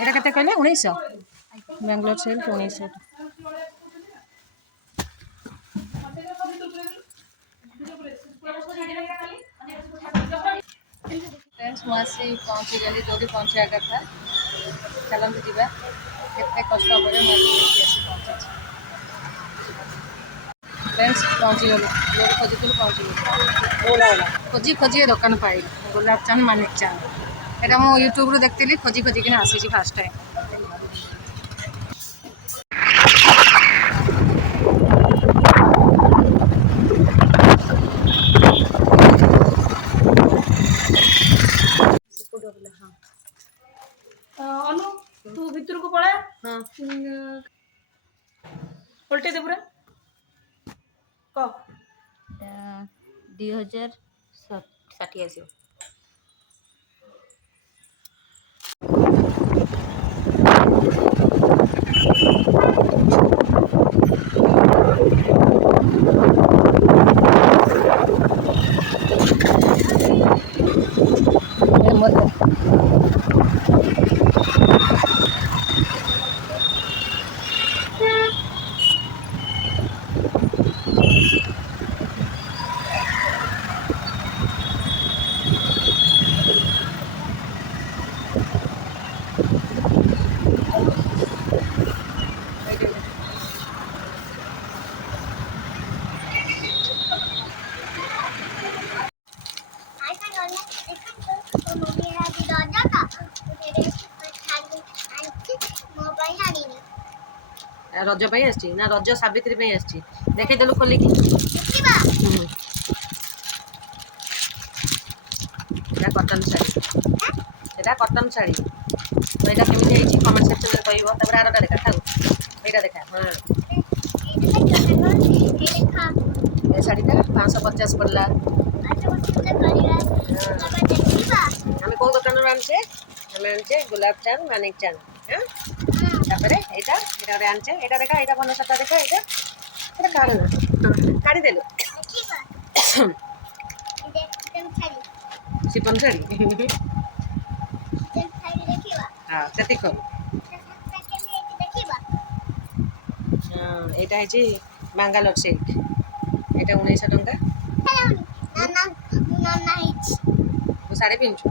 এটা কেতে কইলে 1900 ব্যাঙ্গালোর সিল্ক 1900 फ्रेंड्स ମୁଁ ଆସି ପହଞ୍ଚିଗଲି ଯୋଉଠି ପହଞ୍ଚିବା କଥା। ଚାଲନ୍ତୁ ଯିବା କେତେ କଷ୍ଟ ପରେ ମୁଁ ଆସି ପହଞ୍ଚିଛି। फ्रेंड्स ପହଞ୍ଚିଗଲୁ ଯୋଉଠି ଖୋଜୁଥିଲୁ ପହଞ୍ଚିଗଲୁ। ଖୋଜି ଖୋଜି ଏ ଦୋକାନ ପାଇଲି ଗୋଲାପ ଚାନ୍ଦ ମାନିକ ଚାନ୍ଦ। এটা ମୁଁ ୟୁଟ୍ୟୁବରୁ ଦେଖିଥିଲି ଖୋଜି ଖୋଜିକିନା ଆସିଛି ଫାର୍ଷ୍ଟ ଟାଇମ୍। अनु तू भितर को पड़ा हाँ उल्टे दे पूरा क 2060 ଆସିବ। रज पे आसी ना रज सावित्री पे आसी देखे देलु खोलिकी एटा कॉटन साड़ी एटा कॉटन साड़ी तो एटा केमि जाईची कमेंट सेक्शन में कहइबो तबरा आरोटा देखा खाऊ एटा देखा हां ए साड़ी ता 550 पड़ला हमें को दुकान रे आनछे हमें आनछे गुलाब चांद मानिक चांद हां तापरे एटा एटा रे आनछे एटा देखा एटा बनो सटा देखा एटा एटा काढू काढी देलु सिपन साड़ी हाँ कति कम हाँ एटा है बांगालोर सिल्क एटा 1900 टंका साड़ी पिंचु